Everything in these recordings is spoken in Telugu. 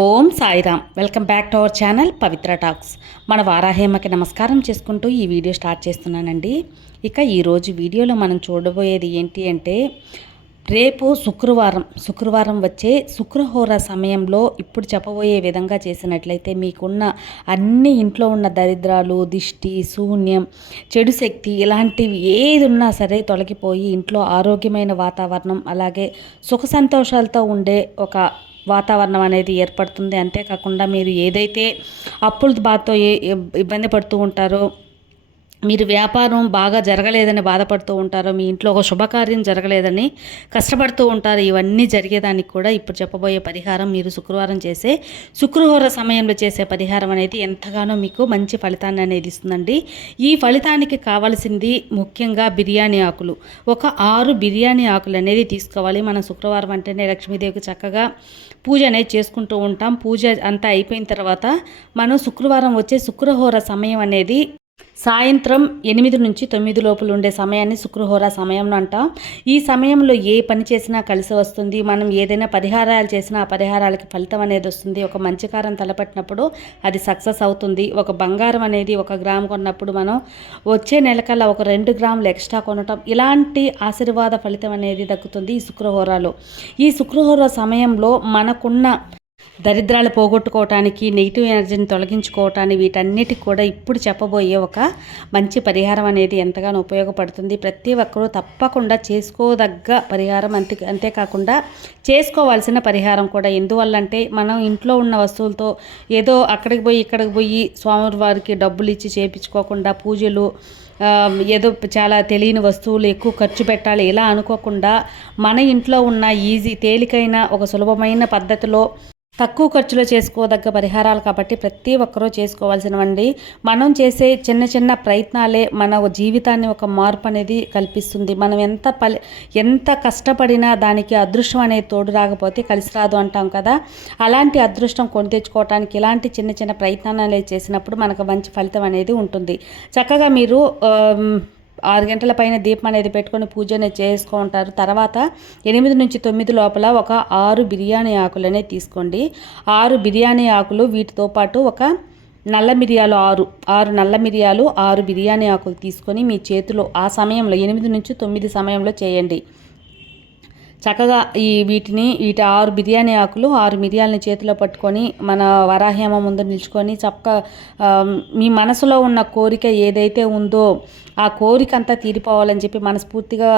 Om Sairam. Welcome back to our channel Pavitra talks. మన వారాహేమకి నమస్కారం చేసుకుంటూ ఈ వీడియో స్టార్ట్ చేస్తున్నానండి. ఇక ఈరోజు వీడియోలో మనం చూడబోయేది ఏంటి అంటే రేపు శుక్రవారం శుక్రవారం వచ్చే శుక్రహోర సమయంలో ఇప్పుడు చెప్పబోయే విధంగా చేసినట్లయితే మీకున్న అన్ని ఇంట్లో ఉన్న దరిద్రాలు దిష్టి శూన్యం చెడు శక్తి ఇలాంటివి ఏది ఉన్నా సరే తొలగిపోయి ఇంట్లో ఆరోగ్యమైన వాతావరణం అలాగే సుఖ సంతోషాలతో ఉండే ఒక వాతావరణం అనేది ఏర్పడుతుంది. అంతేకాకుండా మీరు ఏదైతే అప్పుల బాధతో ఏ ఇబ్బంది పడుతూ ఉంటారో మీరు వ్యాపారం బాగా జరగలేదని బాధపడుతూ ఉంటారు మీ ఇంట్లో ఒక శుభకార్యం జరగలేదని కష్టపడుతూ ఉంటారు ఇవన్నీ జరిగేదానికి కూడా ఇప్పుడు చెప్పబోయే పరిహారం మీరు శుక్రవారం చేసే శుక్రవార సమయంలో చేసే పరిహారం అనేది ఎంతగానో మీకు మంచి ఫలితాన్ని అనేది ఇస్తుందండి. ఈ ఫలితానికి కావాల్సింది ముఖ్యంగా బిర్యానీ ఆకులు. ఒక ఆరు బిర్యానీ ఆకులు అనేది తీసుకోవాలి. మనం శుక్రవారం అంటేనే లక్ష్మీదేవికి చక్కగా పూజ అనేది చేసుకుంటూ ఉంటాం. పూజ అంతా అయిపోయిన తర్వాత మనం శుక్రవారం వచ్చే శుక్రహోర సమయం అనేది సాయంత్రం ఎనిమిది నుంచి తొమ్మిది లోపల ఉండే సమయాన్ని శుక్రహోర సమయం అంటాం ఈ సమయంలో ఏ పని చేసినా కలిసి వస్తుంది. మనం ఏదైనా పరిహారాలు చేసినా ఆ పరిహారాలకి ఫలితం అనేది వస్తుంది. ఒక మంచి కారం తలపెట్టినప్పుడు అది సక్సెస్ అవుతుంది. ఒక బంగారం అనేది ఒక గ్రామ్ కొన్నప్పుడు మనం వచ్చే నెలకల్లా ఒక రెండు గ్రాములు ఎక్స్ట్రా కొనటం ఇలాంటి ఆశీర్వాద ఫలితం అనేది దక్కుతుంది ఈ శుక్రహోరాలో. ఈ శుక్రహోర సమయంలో మనకున్న దరిద్రాలు పోగొట్టుకోవటానికి నెగిటివ్ ఎనర్జీని తొలగించుకోవటానికి వీటన్నిటికి కూడా ఇప్పుడు చెప్పబోయే ఒక మంచి పరిహారం అనేది ఎంతగానో ఉపయోగపడుతుంది. ప్రతి ఒక్కరూ తప్పకుండా చేసుకోదగ్గ పరిహారం అంతే అంతేకాకుండా చేసుకోవాల్సిన పరిహారం కూడా. ఎందువల్లంటే మనం ఇంట్లో ఉన్న వస్తువులతో ఏదో అక్కడికి పోయి ఇక్కడికి పోయి స్వామివారికి డబ్బులు ఇచ్చి చేపించుకోకుండా పూజలు ఏదో చాలా తెలియని వస్తువులు ఎక్కువ ఖర్చు పెట్టాలి ఇలా అనుకోకుండా మన ఇంట్లో ఉన్న ఈజీ తేలికైన ఒక సులభమైన పద్ధతిలో తక్కువ ఖర్చులో చేసుకోదగ్గ పరిహారాలు కాబట్టి ప్రతి ఒక్కరూ చేసుకోవాల్సినవండి. మనం చేసే చిన్న చిన్న ప్రయత్నాలే మన జీవితాన్ని ఒక మార్పు అనేది కల్పిస్తుంది. మనం ఎంత పలి ఎంత కష్టపడినా దానికి అదృష్టం అనేది తోడు రాకపోతే కలిసి రాదు అంటాం కదా. అలాంటి అదృష్టం కొని తెచ్చుకోవటానికి ఇలాంటి చిన్న చిన్న ప్రయత్నాలు చేసినప్పుడు మనకు మంచి ఫలితం అనేది ఉంటుంది. చక్కగా మీరు ఆరు గంటల పైన దీపం అనేది పెట్టుకొని పూజ అనేది చేసుకుంటారు తర్వాత ఎనిమిది నుంచి తొమ్మిది లోపల ఒక ఆరు బిర్యానీ ఆకులు అనేది తీసుకోండి. ఆరు బిర్యానీ ఆకులు వీటితో పాటు ఒక నల్ల మిరియాలు ఆరు ఆరు నల్ల మిరియాలు ఆరు బిర్యానీ ఆకులు తీసుకొని మీ చేతిలో ఆ సమయంలో ఎనిమిది నుంచి తొమ్మిది సమయంలో చేయండి. చక్కగా ఈ వీటిని వీటి ఆరు బిర్యానీ ఆకులు ఆరు మిరియాలని చేతిలో పట్టుకొని మన వరాహ్యమ ముందు నిల్చుకొని చక్క మీ మనసులో ఉన్న కోరిక ఏదైతే ఉందో ఆ కోరిక అంతా తీరిపోవాలని చెప్పి మనస్ఫూర్తిగా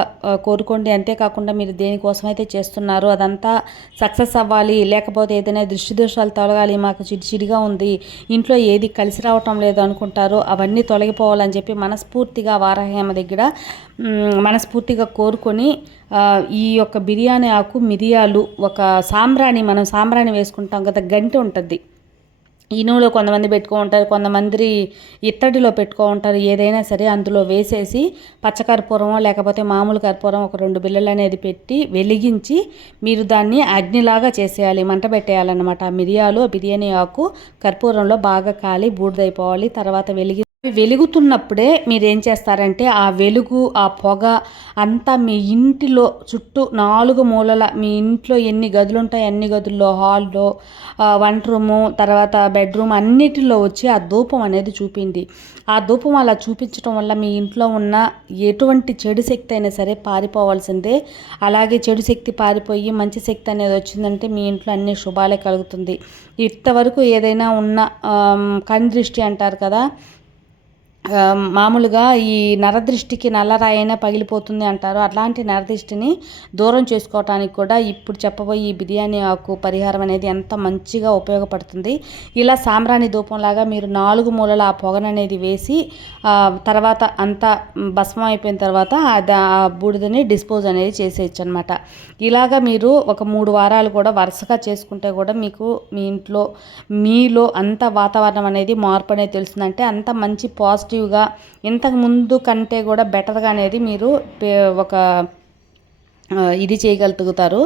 కోరుకోండి. అంతేకాకుండా మీరు దేనికోసమైతే చేస్తున్నారో అదంతా సక్సెస్ అవ్వాలి. లేకపోతే ఏదైనా దృష్టి దోషాలు తొలగాలి. మాకు చిడిచిడిగా ఉంది. ఇంట్లో ఏది కలిసి రావటం లేదు అనుకుంటారో అవన్నీ తొలగిపోవాలని చెప్పి మనస్ఫూర్తిగా వారాహ్యమ దగ్గర మనస్ఫూర్తిగా కోరుకొని ఈ యొక్క బిర్యానీ ఆకు మిరియాలు ఒక సాంబ్రాణి మనం సాంబ్రాణి వేసుకుంటాం కదా గంటి ఉంటుంది. ఇనువులో కొంతమంది పెట్టుకో ఉంటారు కొంతమంది ఇత్తడిలో పెట్టుకో ఉంటారు ఏదైనా సరే అందులో వేసేసి పచ్చకర్పూరమో లేకపోతే మామూలు కర్పూరం ఒక రెండు బిళ్ళలు అనేది పెట్టి వెలిగించి మీరు దాన్ని అగ్నిలాగా చేసేయాలి మంట పెట్టేయాలన్నమాట. మిరియాలు బిర్యానీ ఆకు కర్పూరంలో బాగా కాలి బూడిదైపోవాలి తర్వాత వెలిగి వెలుగుతున్నప్పుడే మీరు ఏం చేస్తారంటే ఆ వెలుగు ఆ పొగ అంతా మీ ఇంటిలో చుట్టూ నాలుగు మూలల మీ ఇంట్లో ఎన్ని గదులు ఉంటాయి అన్ని గదుల్లో హాల్లో వంట రూము తర్వాత బెడ్రూమ్ అన్నిటిలో వచ్చి ఆ ధూపం అనేది చూపింది. ఆ ధూపం అలా చూపించడం వల్ల మీ ఇంట్లో ఉన్న ఎటువంటి చెడు శక్తి అయినా సరే పారిపోవాల్సిందే. అలాగే చెడు శక్తి పారిపోయి మంచి శక్తి అనేది వచ్చిందంటే మీ ఇంట్లో అన్ని శుభాలే కలుగుతుంది. ఇంతవరకు ఏదైనా ఉన్న కందృష్టి అంటారు కదా మామూలుగా ఈ నరదృష్టికి నల్లరాయైనా పగిలిపోతుంది అంటారు. అట్లాంటి నరదృష్టిని దూరం చేసుకోవటానికి కూడా ఇప్పుడు చెప్పబోయే ఈ బిర్యానీ ఆకు పరిహారం అనేది ఎంత మంచిగా ఉపయోగపడుతుంది. ఇలా సాంబ్రాణి ధూపంలాగా మీరు నాలుగు మూలల ఆ పొగననేది వేసి తర్వాత అంతా భస్మం అయిపోయిన తర్వాత ఆ బూడిదని డిస్పోజ్ అనేది చేసేయచ్చు అనమాట ఇలాగా మీరు ఒక మూడు వారాలు కూడా వరుసగా చేసుకుంటే కూడా మీకు మీ ఇంట్లో మీలో అంత వాతావరణం అనేది మార్పు అనేది తెలుస్తుందంటే అంత మంచి పాజిటివ్ పాజిటివ్గా ఇంతకు ముందు కంటే కూడా బెటర్గా అనేది మీరు ఒక ఇది చేయగలుగుతారు.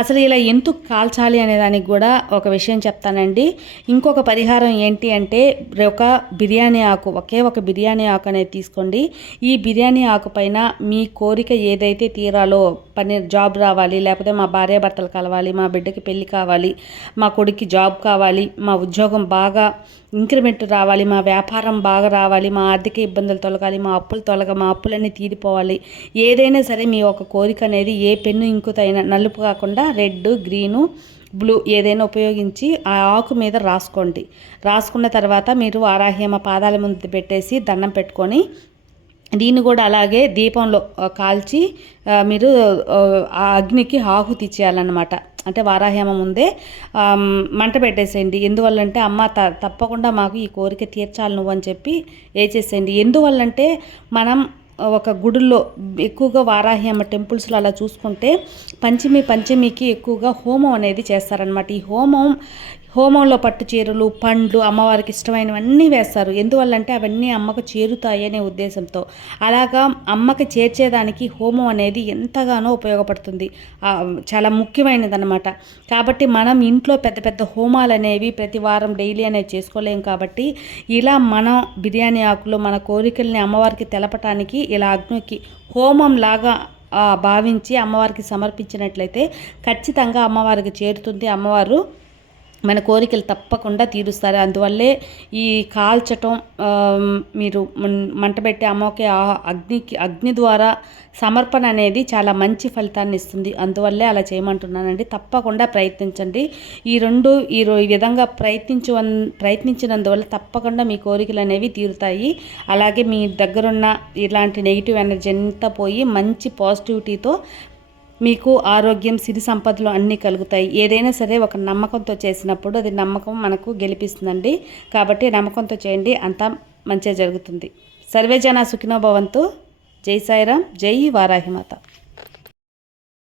అసలు ఇలా ఎందుకు కాల్చాలి అనే దానికి కూడా ఒక విషయం చెప్తానండి. ఇంకొక పరిహారం ఏంటి అంటే ఒక బిర్యానీ ఆకు ఒకే ఒక బిర్యానీ ఆకు అనేది తీసుకోండి. ఈ బిర్యానీ ఆకు పైన మీ కోరిక ఏదైతే తీరాలో పని జాబ్ రావాలి లేకపోతే మా భార్యాభర్తలు కలవాలి మా బిడ్డకి పెళ్ళి కావాలి మా కొడుక్కి జాబ్ కావాలి మా ఉద్యోగం బాగా ఇంక్రిమెంట్ రావాలి మా వ్యాపారం బాగా రావాలి మా ఆర్థిక ఇబ్బందులు తొలగాలి మా అప్పులు తొలగ మా అప్పులన్నీ తీరిపోవాలి. ఏదైనా సరే మీ ఒక కోరిక అనేది ఏ ఏ పెన్ను ఇంకుతైనా నలుపు కాకుండా రెడ్ గ్రీను బ్లూ ఏదైనా ఉపయోగించి ఆ ఆకు మీద రాసుకోండి. రాసుకున్న తర్వాత మీరు వారాహ్యమ పాదాల ముందు పెట్టేసి దండం పెట్టుకొని దీన్ని కూడా అలాగే దీపంలో కాల్చి మీరు ఆ, అగ్నికి ఆహుతి ఇచ్చేయాలన్నమాట అంటే వారాహ్యమ ముందే మంట పెట్టేసేయండి. ఎందువల్లంటే అమ్మ త తప్పకుండా మాకు ఈ కోరిక తీర్చాలి నువ్వు అని చెప్పి వేచేసేయండి ఎందువల్లంటే మనం ఒక గుడుల్లో ఎక్కువగా వారాహ్యమ్మ టెంపుల్స్లో అలా చూసుకుంటే పంచమి పంచమికి ఎక్కువగా హోమం అనేది చేస్తారనమాట ఈ హోమం హోమంలో పట్టు చీరలు పండ్లు అమ్మవారికి ఇష్టమైనవన్నీ వేస్తారు. ఎందువల్లంటే అవన్నీ అమ్మకు చేరుతాయి అనే ఉద్దేశంతో. అలాగా అమ్మకి చేర్చేదానికి హోమం అనేది ఎంతగానో ఉపయోగపడుతుంది. చాలా ముఖ్యమైనది అనమాట కాబట్టి మనం ఇంట్లో పెద్ద పెద్ద హోమాలు అనేవి ప్రతి వారం డైలీ అనేది చేసుకోలేం కాబట్టి ఇలా మనం బిర్యానీ ఆకులు మన కోరికల్ని అమ్మవారికి తెలపటానికి ఇలా అగ్నికి హోమం లాగా భావించి అమ్మవారికి సమర్పించినట్లయితే ఖచ్చితంగా అమ్మవారికి చేరుతుంది. అమ్మవారు మన కోరికలు తప్పకుండా తీరుస్తారు. అందువల్లే ఈ కాల్చటం మీరు మన్- మంట పెట్టి అమ్మకి అగ్నికి అగ్ని ద్వారా సమర్పణ అనేది చాలా మంచి ఫలితాన్ని ఇస్తుంది. అందువల్లే అలా చేయమంటున్నానండి. తప్పకుండా ప్రయత్నించండి. ఈ రెండు ఈ రో- ఈ విధంగా ప్రయత్నించు ప్రయత్నించినందువల్ల తప్పకుండా మీ కోరికలు అనేవి తీరుతాయి. అలాగే మీ దగ్గరున్న ఇలాంటి నెగిటివ్ ఎనర్జీ అంతా పోయి మంచి పాజిటివిటీతో మీకు ఆరోగ్యం సిరి సంపదలు అన్నీ కలుగుతాయి. ఏదైనా సరే ఒక నమ్మకంతో చేసినప్పుడు అది నమ్మకం మనకు గెలిపిస్తుందండి. కాబట్టి నమ్మకంతో చేయండి. అంతా మంచిగా జరుగుతుంది. సర్వేజన సుఖినోభవంతో జై సాయిరామ్. జై వారాహిమాత.